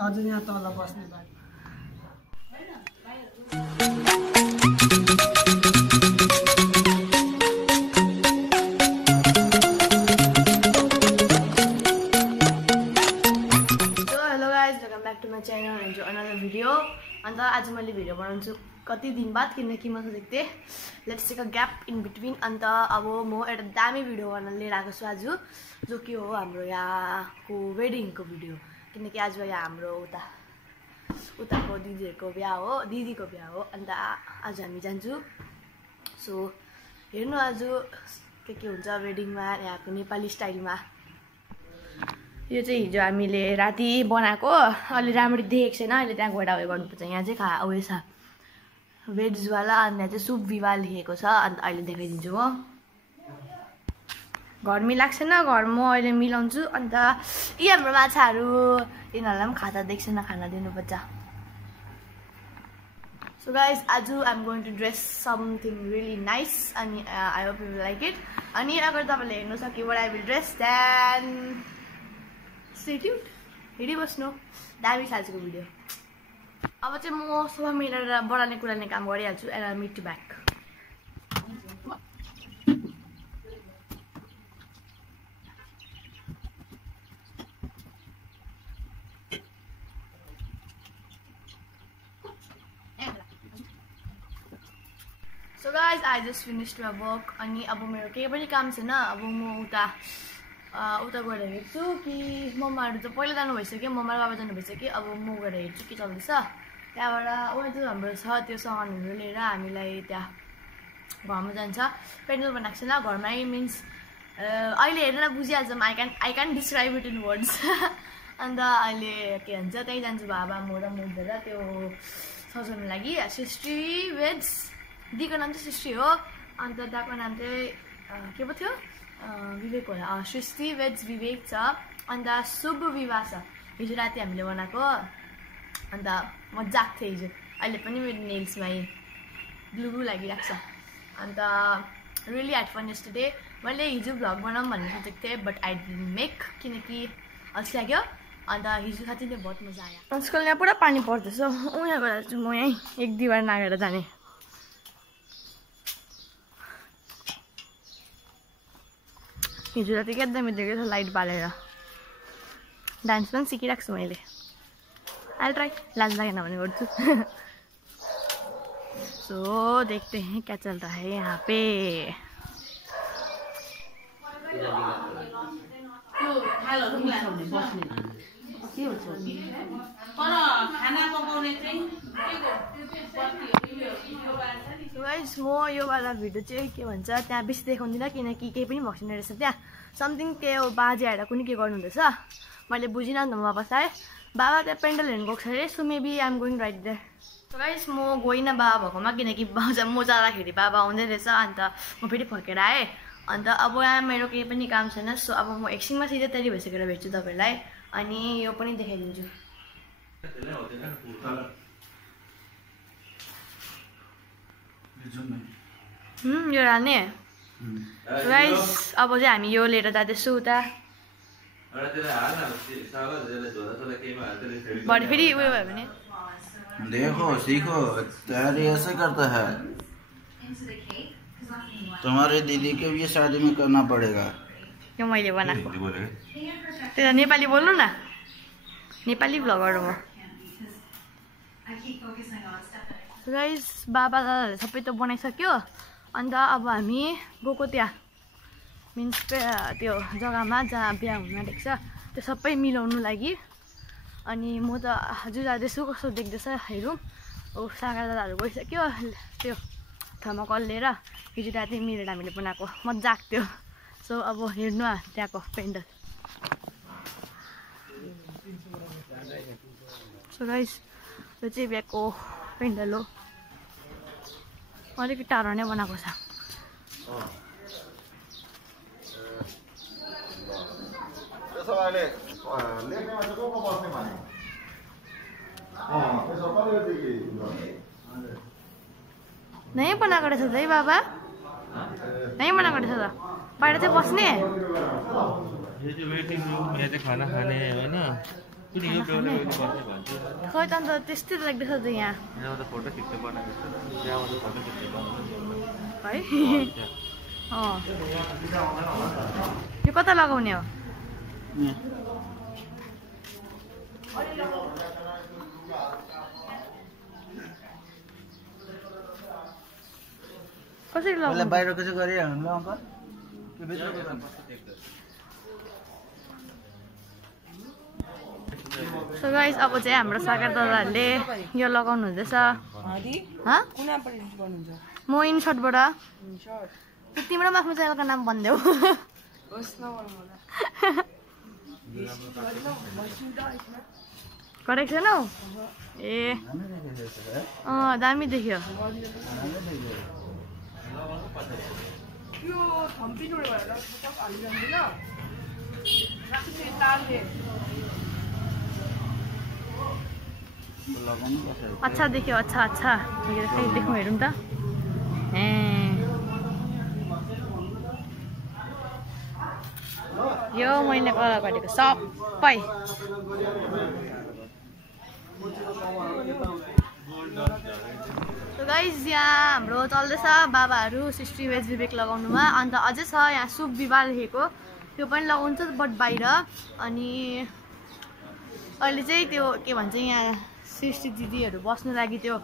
हजुर यहाँ तल बस्ने बाटो my channel and another video and आज मैले भिडियो बनाउँछु कति दिन बाद किनकि म सोचेको थिएँ let's take a gap in between अन्त अब म एउटा दामी भिडियो बनाउन लिएर आएको छु आज जो कि हो हाम्रो यहाँको वेडिङको भिडियो किनकि आज यहाँ हाम्रो उताको दिदीहरुको बिहा हो दिदीको बिहा हो अन्त आज हामी जान्छौं सो हेर्नु आज के हुन्छ वेडिङमा यहाँको नेपाली स्टाइलमा यो चाहिँ हिजो हामीले राति बनाएको अलि राम्ररी देखेको छैन अहिले त्यहाँ गएर उयो गर्नुपर्छ यहाँ चाहिँ उयो छ भेजवाला अनि यहाँ चाहिँ सुप विवाह लेखेको छ अन्त अहिले देखाइदिन्छु म घरमै लाग्छ न घर म अहिले मिलाउँछु अन्त यी हाम्रो माछाहरू यिनीहरूलाई पनि खाता देख्छैन खाना दिनुपर्छ सो गाइज आज I am going to dress something really nice अनि I hope you like it अनि अगर तपाईँले हेर्नु सक्यो what I will dress then stay tuned हेरिबस्नु दामी खालको भिडियो अब चाहिँ म सबै मिलेर बढाउने कुराने काम गरिहाल्छु and I meet back so guys I just finished my work अनि अब मेरो केही पनि काम छैन अब म उता गएर हेर्छु कि मम्माहरू त पहिला जानु भइसक्यो मम्मा र बाबा जानु भइसक्यो अब म गएर हेर्छु के चल्दैछ त्यहाँबाट उयो चाहिँ हाम्रो छ त्यो सामानहरू लिएर हामीलाई त्यहाँ घरमा जान्छ पेन्डल बनाएको छैन घरमै मिन्स अहिले हेरेर बुझिहाल्छौँ I can describe it in words अन्त अहिले के भन्छ त्यहीँ जान्छु बाबा म र मुदेर त्यो सजाउनु लागि सृष्टि वेज दिदीको नाम चाहिँ सृष्टि हो अन्त दाको नाम चाहिँ के पो थियो विवेक होला सृष्टि वेज विवेक छ अन्त शुभ विवाह छ हिजो राति हामीले बनाएको अन्त मजाक थियो हिजो अहिले पनि मेरो नेल्समा ब्लु ब्लु लागिरहेको छ अन्त रियली ह्याड फन यस्टरडे मैले हिजो भ्लग बनाऊँ भन्ने सोचेको थिएँ बट आई डिडन्ट मेक किनकि अल्छी लाग्यो अन्त हिजो साथी नै बहुत मजा आयो आजकल यहाँ पुरा पानी पर्दैछ उहाँ गएर चाहिँ म यहीँ एक दिवार नागेर जाने हिजो राति क्या एकदमै देखेको छ लाइट बालेर डान्स पनि सिकिरहेको छु मैले आई ट्राई लाज लागेन भने गर्छु सो देखते हैं क्या चलता है यहाँ पे गाइस म यो वाला भिडियो चाहिँ के भन्छ त्यहाँ बेसी देखाउँदिनँ किनकि केही पनि भएको छैन रहेछ त्यहाँ समथिङ त्यो बाजे आएर कुनै के गर्नुहुँदैछ मैले बुझिनँ नि त म वापस आएँ बाबा त्यहाँ पेन्डल हेर्नु गएको छ अरे so maybe I am going right there so guys म गइनँ बाबा भएकोमा किनकि म जाँदाखेरि बाबा आउँदै रहेछ अन्त म फेरि फर्केर आएँ अन्त अब यहाँ मेरो केही पनि काम छैन सो अब म एकछिनमा सिधै तयारी भइसकेर भेट्छु तपाईँहरूलाई अनि यो पनि देखाइदिन्छु यो राने गाइस अब चाहिँ हामी यो लिएर जाँदैछु उता भरे फेरि उयो भयो भने देखो सीखो तैयारी ऐसे करता है तुम्हारे दीदी के भी शादी में करना पड़ेगा यो मैले बनाएको त्यो नेपाली बोल्नु न नेपाली भ्लगर हो म गाइस बाबा दादाले सबै त बनाइसक्यो अन्त अब हामी गएको त्यहाँ मिन्स त्यो जग्गामा जहाँ बिहा हुन आँटेको छ त्यो सबै मिलाउनु लागि अनि म त हजुर जाँदैछु कस्तो देख्दैछ हेरौँ सागा दादाहरू गइसक्यो त्यो थर्मोकल लिएर हिजो राति मिलेर हामीले बनाएको मजाक थियो सो अब हेर्नु त्यहाँको पेन्डल सो गाइस यो चाहिँ बिहाको पेन्डल हो अलिकति टाढो नै बनाएको छ नहीं बनाएको रहेछ है बाबा नहीं बनाएको रहेछ त बाहिर चाहिँ बस्ने यो चाहिँ वेटिङ रुम यहाँ चाहिँ खाना खाने हैन खै त अन्त त्यस्तै लाग्दैछ त यहाँ है यो कता लगाउने हो कसरी लगाउने बाहिरको चाहिँ गरिहाल्नु ल अङ्कल त्यो भित्रको सो गाइस अब चाहिँ हाम्रो सागर दादाहरूले यो लगाउनु हुँदैछ म इनसर्टबाट तिम्रो आफ्नो च्यानलको नाम भनिदेऊ गरेको छैनौ ए दामी देख्यो अच्छा देख्यो अच्छा देखौँ हेरौँ त ए यो मैले कलर गरेको सबै गाइस यहाँ हाम्रो चल्दैछ बाबाहरू सृष्टि वेज विवेक लगाउनुमा अन्त अझै छ यहाँ शुभ विवाह लेखेको त्यो पनि लगाउँछ बट बाहिर अनि अहिले चाहिँ त्यो के भन्छ यहाँ सृष्टि दिदीहरू बस्नु लागि त्यो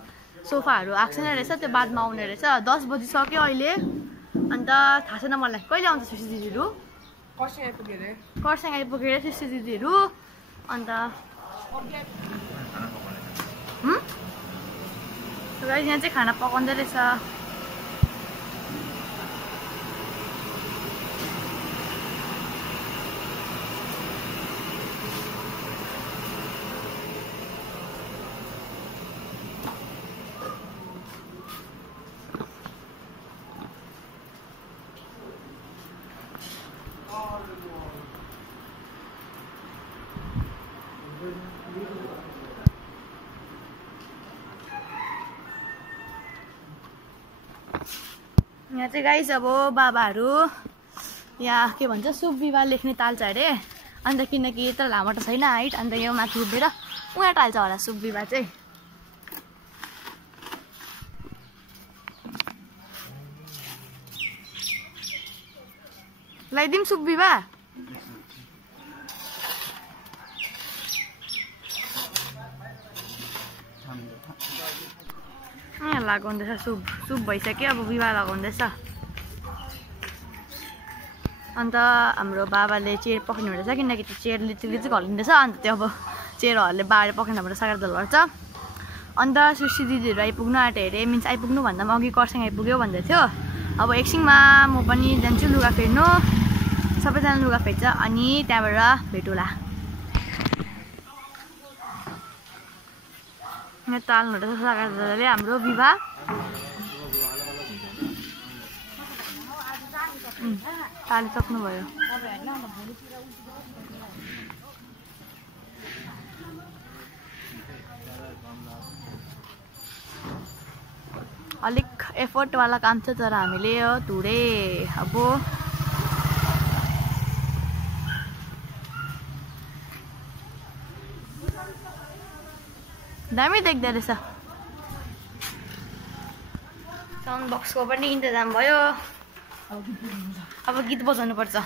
सोफाहरू आएको छैन रहेछ त्यो बादमा आउने रहेछ 10 बजिसक्यो अहिले अन्त थाहा छैन मलाई कहिले आउँछ सृष्टि दिदीहरू कर्सियङ आइपुगेर सृष्टि दिदीहरू अन्त यहाँ चाहिँ खाना पकाउँदै रहेछ यहाँ चाहिँ गाइस अब बाबाहरू यहाँ के भन्छ शुभ विवाह लेख्ने ताल्छ अरे अन्त किनकि यत्रो लामो त छैन हाइट अन्त यो माथि उभिएर उहाँ टाल्छ होला शुभ विवाह चाहिँ लगाइदिउँ शुभ विवाह यहाँ लगाउँदैछ शुभ भइसक्यो अब विवाह लगाउँदैछ अन्त हाम्रो बाबाले चेयर पक्रिनु हुँदैछ किनकि त्यो चेयर लिचुली चाहिँ घलिँदैछ अन्त त्यो अब चेयरहरूले बाहिर पक्रिनु भने सागर दल गर्छ अन्त सृष्टि दिदीहरू आइपुग्नु आँटे अरे मिन्स आइपुग्नु भन्दा पनि अघि कर्सियङ आइपुग्यो भन्दै थियो अब एकछिनमा म पनि जान्छु लुगा फेर्नु सबैजना लुगा फेर्छ अनि त्यहाँबाट भेटौँला यहाँ ताल्नु हुँदैछ सागर दादाले हाम्रो विवाह तालिसक्नुभयो अलिक एफोर्टवाला काम छ तर हामीले यो धुरे अब दामी देख्दो रहेछ साउन्ड बक्सको पनि इन्तजाम भयो अब गीत बजाउनु पर्छ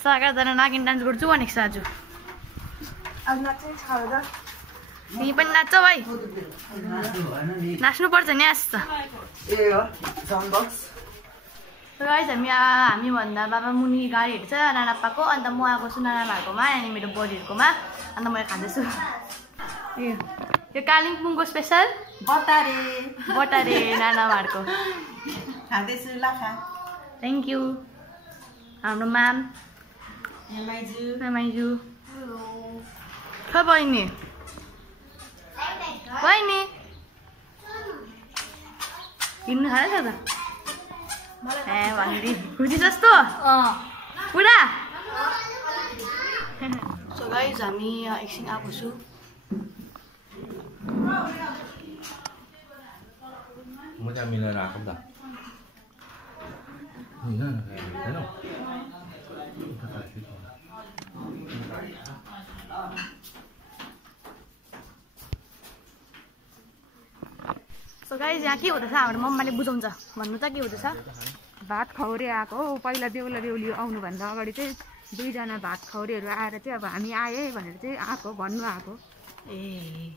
सागर दादा नागिन डान्स गर्छु भनेको छ आज तिमी पनि नाच्छौ भाइ नाच्नुपर्छ नि आज त हामीभन्दा बाबा मुनि गाडीहरू छ नानापाको अन्त म आएको छु नानामाहरूकोमा अनि मेरो बडीहरूकोमा अन्त म खाँदैछु यो कालिम्पोङको स्पेसल बटारे नानामाहरूको खाँदैछु ल खा थ्याङ्क यू हाम्रो म्याम माइजू खै बहिनी हिँड्नु थालेछ त ए भन्दै खुसी जस्तो पुरा सो गाइस हामी एकछिन आएको छु मजा मिलेर आएको त होइन सो गाइस यहाँ के हुँदैछ हाम्रो मम्माले बुझाउँछ भन्नु त के हुँदैछ भात खौरे आएको हो पहिला बेहुला बेहुली आउनुभन्दा अगाडि चाहिँ दुईजना भात खौरेहरू आएर चाहिँ अब हामी आए भनेर चाहिँ आएको भन्नु आएको ए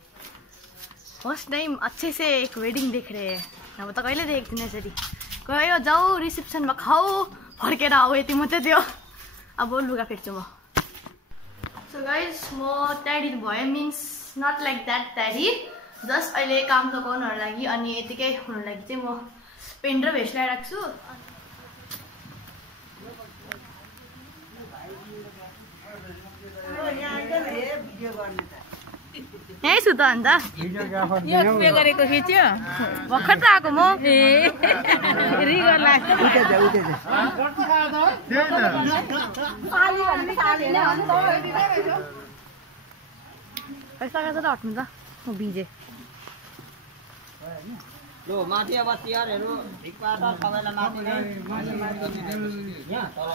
फर्स्ट टाइम अच्छे से एक वेडिङ देख रहे हैं अब त कहिले देखेको थिएन यसरी गयो जाऊ रिसेप्सनमा खाऊ फर्केर आऊ यति मात्रै थियो अब लुगा फेर्छु म सो गाइस म ट्याडी भयो मिन्स नट लाइक द्याट ट्याडी जस्ट अहिले काम सघाउनुहरू लागि अनि यतिकै हुनु लागि चाहिँ म पेन्ट र भेस्ट लगाइरहेको छु यहीँ छु त अन्त गरेको खिच्यो भर्खर त आएको म पैसा त हट्नु त म भिजे लो माथि अब चियरहरु भिक्पा त सबैलाई माथि यहाँ तल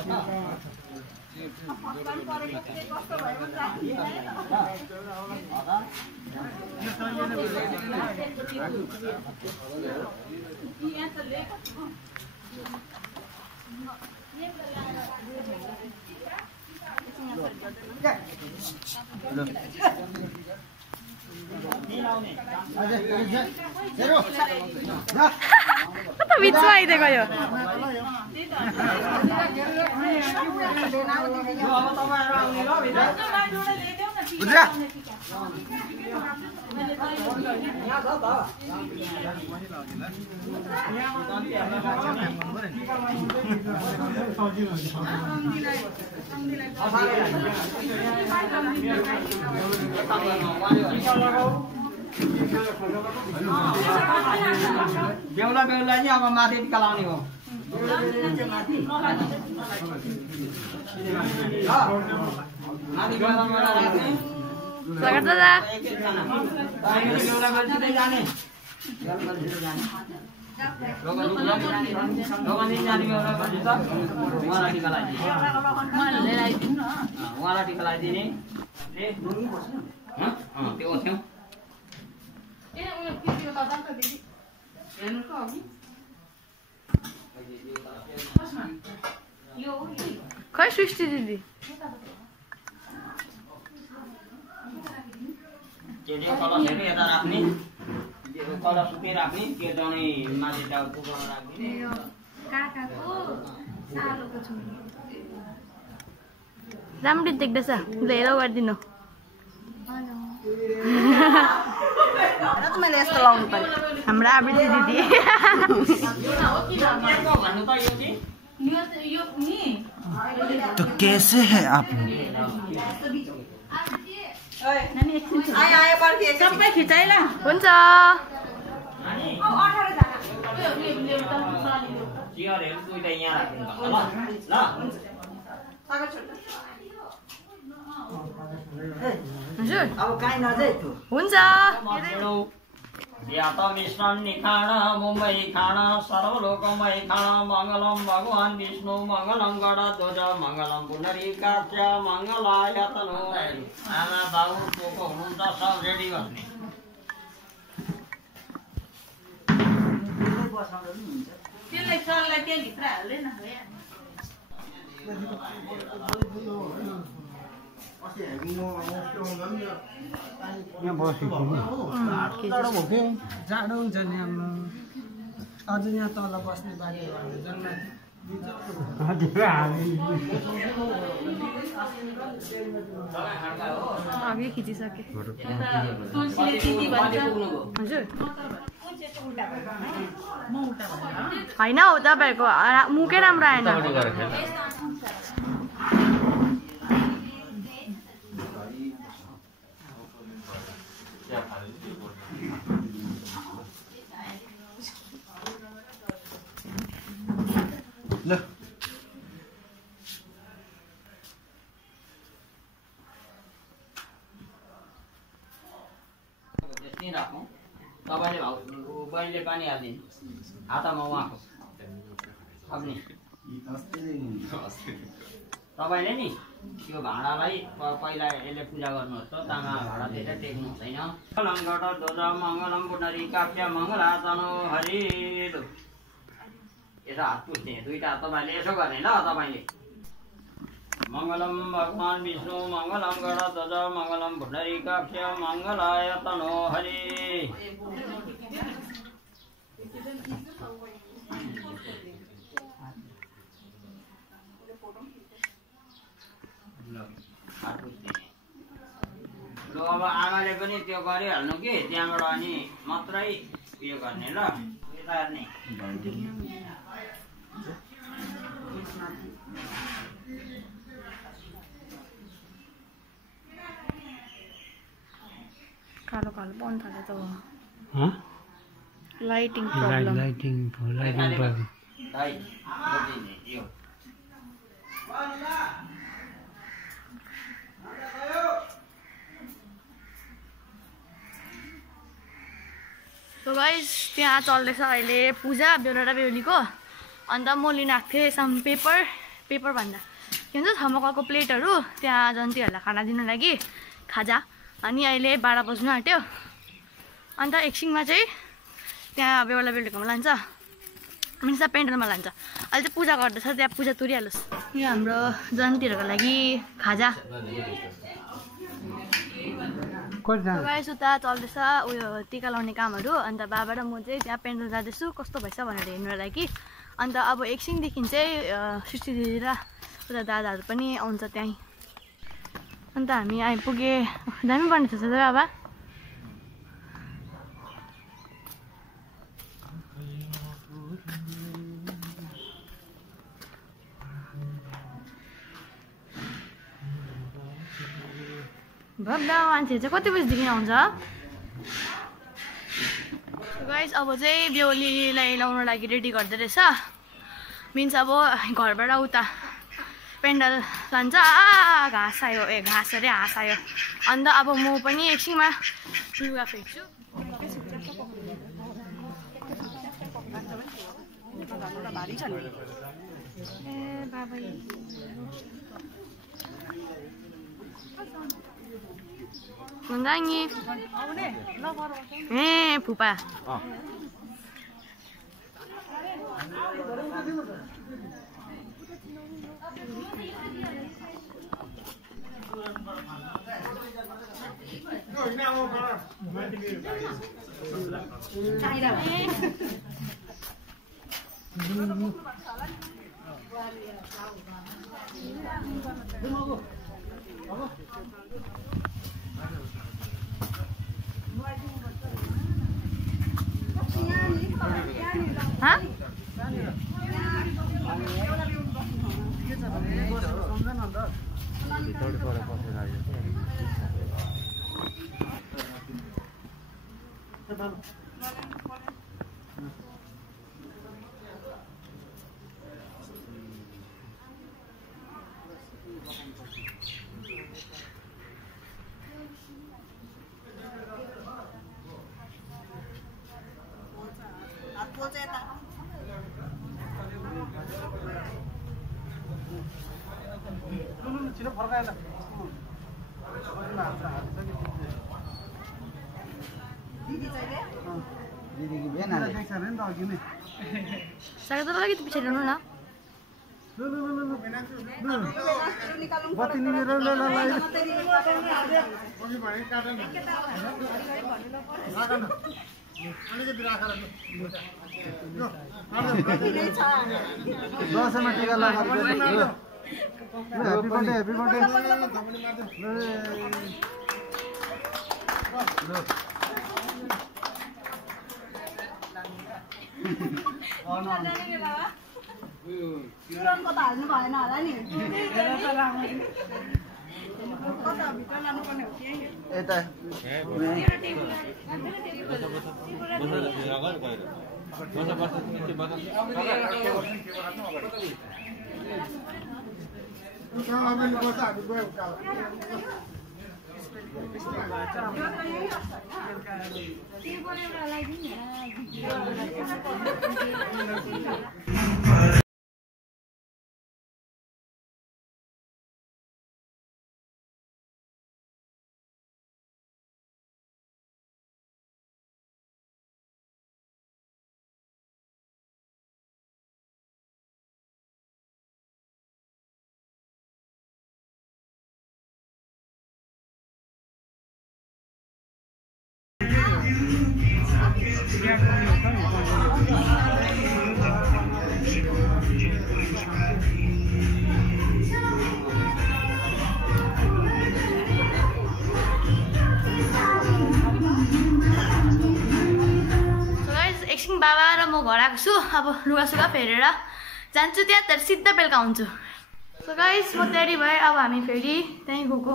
त बिचमा आइदिएको यो बेहुला बेहुला नि अब माथि टिका लाउने हो माथि बेहुला राख्ने स्वागत दादा बेहुला बेहुली जाने उहाँलाई टिका लगाइदिने त्यो थियो खै सृष्टि दिदी कलशहरू यता राख्ने कलश सुकै राख्ने त्यो जनै माथि टुक्रामा राख्ने राम्ररी देख्दैछ धेरै गरिदिनु मैले यस्तो लाउनु पर्यो हाम्रो आवृत्ति दिदी तो कैसे है आप आए पर्खे सबै खिचाइला हुन्छ चियरहरू दुईटा यहाँ राख्नु ल हजुर अब काहीँ नजाइ तँ हुन्छ व्यात मिश्रण खाना मुंबई खाना सर्वलोकमय खाना मंगलम भगवान विष्णु मंगलम गणध्वज मंगलम पुनरीकाक्ष मंगलाय तनु आमा बाबु को हुनुहुन्छ सब रेडी गर्ने त्यसलाई सरलाई त्यहाँ भित्र हाल्दैन जाडो हुन्छ नि अझ यहाँ तल बस्ने बानी अघि खिचिसके तुलसीले दिदी भन्छ हजुर होइन हौ तपाईँहरूको मुकै राम्रो आएन ल त्यस्तै राखौँ तपाईँले बहिनीले पानी हालिदिनु हातमा उहाँको सक्ने तपाईँले नि यो भाँडालाई पहिला यसले पूजा गर्नुहोस् त तामा भाँडा त्यसै टेक्नु हुँदैन मङ्गलम गट ध्वज मङ्गलम पुण्डरीकाक्ष मङ्गलातनो हरि यसो हात पुज्ने दुईटा तपाईँले यसो गर्ने ल तपाईँले मङ्गलम भगवान् विष्णु मङ्गलम गड ध्वज मङ्गलम पुण्डरीकाक्ष मङ्गलायतनो हरि ल अब आमाले पनि त्यो गरिहाल्नु कि त्यहाँबाट अनि मात्रै उयो गर्ने ल यता हेर्ने कालो कालो पाउनु थाल्यो त लाइटिङ प्रब्लम सो गाइस त्यहाँ चल्दैछ अहिले पूजा बेहुला र बेहुलीको अन्त म लिन आएको थिएँ सम पेपर भन्दा के भन्छ थर्मोकलको प्लेटहरू त्यहाँ जन्तीहरूलाई खाना दिनु लागि खाजा अनि अहिले 12 बज्नु आँट्यो अन्त एकछिनमा चाहिँ त्यहाँ बेहुला बेहुलीकोमा लान्छ मिन्स पेन्डलमा लान्छ अहिले चाहिँ पूजा गर्दैछ त्यहाँ पूजा तुरिहालोस् यो हाम्रो जन्तीहरूको लागि खाजा गाइस उता चल्दैछ उयो टिका लाउने कामहरू अन्त बाबा र म चाहिँ त्यहाँ पेन्डल जाँदैछु कस्तो भएछ भनेर हेर्नु लागि अन्त अब एकछिनदेखि चाहिँ सृष्टि दिदी र उता दादाहरू पनि आउँछ त्यहीँ अन्त हामी आइपुगे दामी बन्ने छ बाबा भब्दा मान्छे चाहिँ कति बजीदेखि आउँछ गाइस अब चाहिँ बेहुलीलाई लाउनु लागि रेडी गर्दै रहेछ मिन्स अब घरबाट उता पेन्डल लान्छ घाँस आयो घाँस अरे हाँस आयो अन्त अब म पनि एकछिनमा लुगा फेक्छु 원장님. 네, 부바. Hah? Saya tuh lagi bisa dulu lah. Turun kota हाल्नु भएन होला नि कता भित्र लानु पर्ने हो कि यता एकछिन बाबा र म घर आएको छु। अब लुगासुगा फेरेर जान्छु त्यहाँ, तर सिधा बेलुका हुन्छु। सो गाइस म तयारी भएँ, अब हामी फेरि त्यहीँ गएको।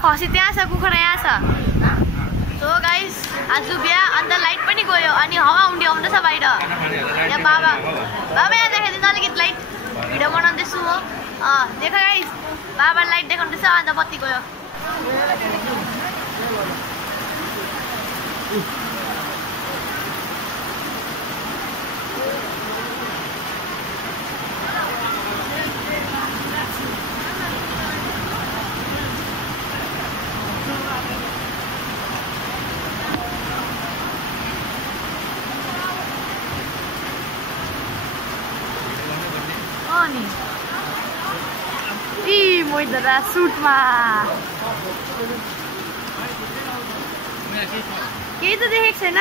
खसी त्यहाँ छ, कुखुरा यहाँ छ। सो गाइस आज बिहा, अन्त लाइट पनि गयो अनि हावा उन्डी आउँदैछ बाहिर। यहाँ बाबा यहाँ देखाइदिनु अलिकति लाइट, भिडियो बनाउँदैछु म। देख गाइस, बाबा लाइट देखाउँदैछ, अन्त बत्ती गयो। मोइदरा सुटमा केही त देखेको छैन।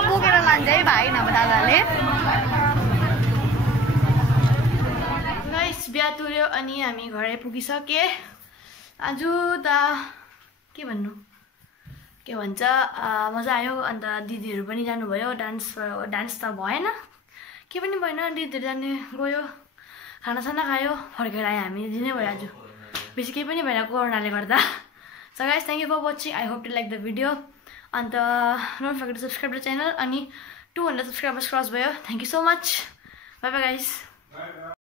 बोकेर लान्छ है भाइ नभए दादाले। गाइस बिहा तुर्यो अनि हामी घरै पुगिसके। आज त के भन्नु, के भन्छ, मजा आयो। अन्त दिदीहरू पनि जानुभयो, डान्स त भएन, के पनि भएन। दिदीहरू जाने गयो, खानासाना खायो, फर्केर आयो। हामी दिनै भयो आज, बेसी केही पनि भएन कोरोनाले गर्दा। So guys, thank you for watching. I hope you like the video. And don't forget to subscribe to the channel. And 200 subscribers cross भयो. Thank you so much. Bye bye guys.